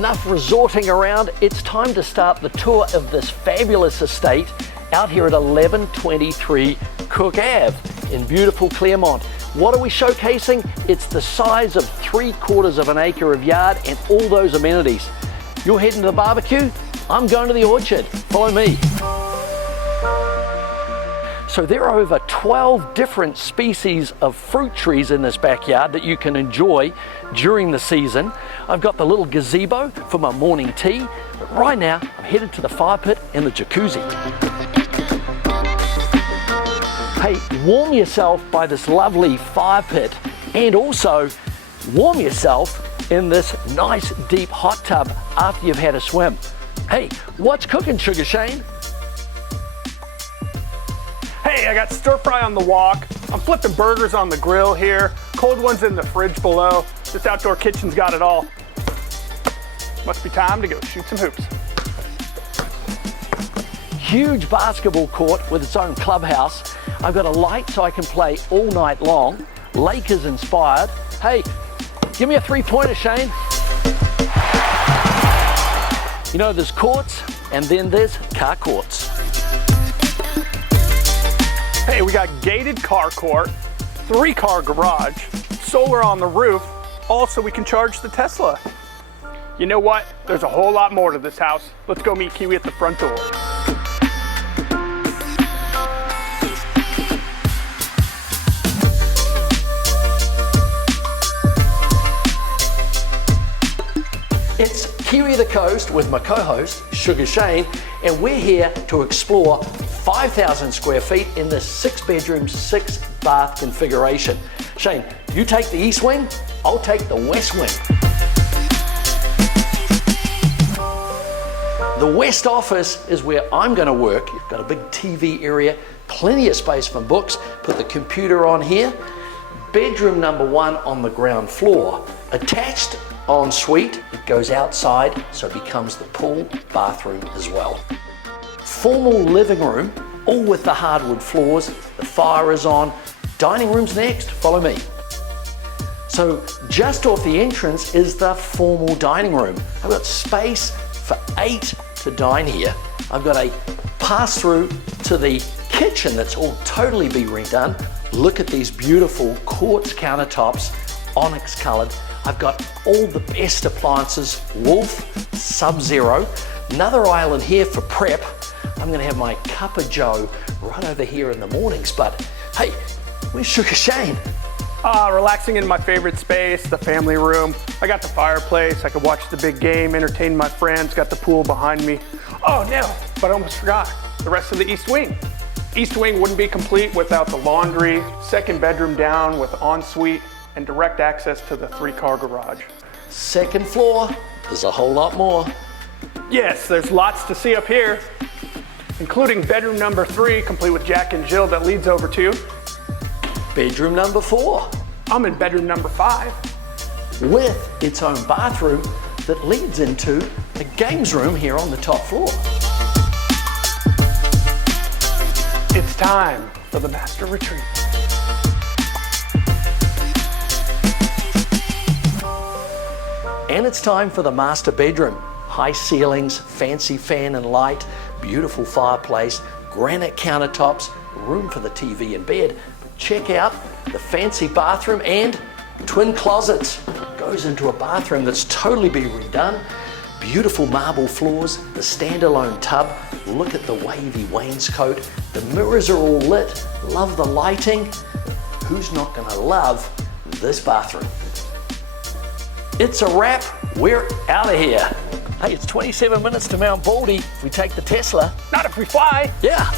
enough resorting around. It's time to start the tour of this fabulous estate out here at 1123 Cooke Ave in beautiful Claremont. What are we showcasing? It's the size of 3/4 of an acre of yard and all those amenities. You're heading to the barbecue? I'm going to the orchard. Follow me. So there are over 12 different species of fruit trees in this backyard that you can enjoy during the season. I've got the little gazebo for my morning tea, but right now I'm headed to the fire pit and the jacuzzi. Hey, warm yourself by this lovely fire pit and also warm yourself in this nice deep hot tub after you've had a swim. Hey, what's cooking, Sugar Shane? Hey, I got stir fry on the wok. I'm flipping burgers on the grill here. Cold ones in the fridge below. This outdoor kitchen's got it all. Must be time to go shoot some hoops. Huge basketball court with its own clubhouse. I've got a light so I can play all night long. Lakers inspired. Hey, give me a three-pointer, Shane. You know, there's courts and then there's car courts. Hey, we got gated car court, 3-car garage, solar on the roof. Also, we can charge the Tesla. You know what? There's a whole lot more to this house. Let's go meet Kiwi at the front door. It's Kiwi the Coast with my co-host, Sugar Shane, and we're here to explore 5,000 square feet in this 6-bedroom, 6-bath configuration. Shane, you take the east wing, I'll take the west wing. The west office is where I'm going to work. You've got a big TV area, plenty of space for books. Put the computer on here. Bedroom number 1 on the ground floor. Attached ensuite, it goes outside, so it becomes the pool bathroom as well. Formal living room, all with the hardwood floors. The fire is on. Dining room's next. Follow me. So just off the entrance is the formal dining room. I've got space for 8 to dine here. I've got a pass through to the kitchen that's all totally be redone. Look at these beautiful quartz countertops, onyx colored. I've got all the best appliances, Wolf, Sub-Zero. Another island here for prep. I'm gonna have my cup of joe right over here in the mornings, but hey, where's Sugar Shane? Relaxing in my favorite space, the family room. I got the fireplace, I could watch the big game, entertain my friends, got the pool behind me. Oh no, but I almost forgot, the rest of the east wing. East wing wouldn't be complete without the laundry, 2nd bedroom down with ensuite, and direct access to the 3-car garage. 2nd floor, there's a whole lot more. Yes, there's lots to see up here, including bedroom number 3, complete with Jack and Jill that leads over to bedroom number 4. I'm in bedroom number 5. With its own bathroom that leads into a games room here on the top floor. It's time for the master retreat. And it's time for the master bedroom. High ceilings, fancy fan and light, beautiful fireplace, granite countertops, room for the TV and bed. But check out the fancy bathroom and twin closets. Goes into a bathroom that's totally been redone. Beautiful marble floors, the standalone tub. Look at the wavy wainscot. The mirrors are all lit. Love the lighting. Who's not gonna love this bathroom? It's a wrap. We're out of here. Hey, it's 27 minutes to Mount Baldy if we take the Tesla. Not if we fly. Yeah.